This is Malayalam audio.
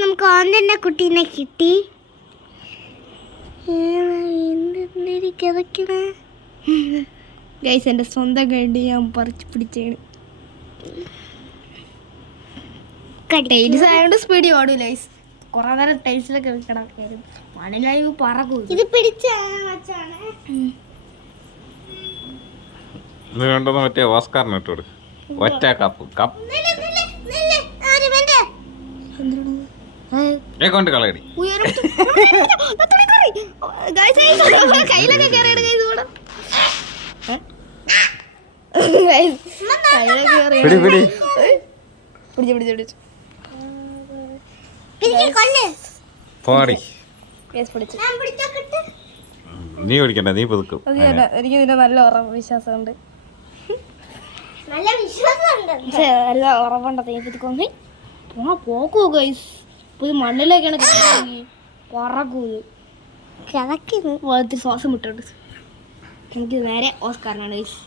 നമുക്ക് ഓന്റെ കുട്ടീനെ കിട്ടി. ഗൈസ് എൻ്റെ സ്വന്തം കണ്ടി ഞാൻ പറിച്ച് പിടിച്ചാണ്. ടൈൽസ് ആയതുകൊണ്ട് സ്പീഡിൽ ഓടും ഗൈസ്. കുറെ നേരം ടൈൽസിലൊക്കെ കിടക്കായിരുന്നു. മണ്ണിലായി പറക്കും. ഇത് പിടിച്ചാണ് മറ്റേ ഓസ്കാറിന് ഇട്ടോട് ഒറ്റ കപ്പ് കൊണ്ട് കളയടി. കയ്യിലൊക്കെ കയറിയാണ് ഗൈസ് കൂടെ. പിടി പിടി പിടിച്ചു പോടി. പിടിച്ചു. നീ പിടിക്കണ്ട, നീ പുതുക്കും. എനിക്ക് ഇതിന്റെ നല്ല വിശ്വാസമുണ്ട്. നല്ല വിശ്വാസമുണ്ട്. നല്ല ഉറവുണ്ട്. തേപ്പിക്കൊന്ന് പോക്കൂ ഗൈസ്. ഇത് മണ്ണിലേക്കാണ് പറക്കൂ. കിടക്കുന്നു ശ്വാസം വിട്ടുണ്ട്. എനിക്ക് നേരെ ഓസ്കാറിനാണ് ഗൈസ്.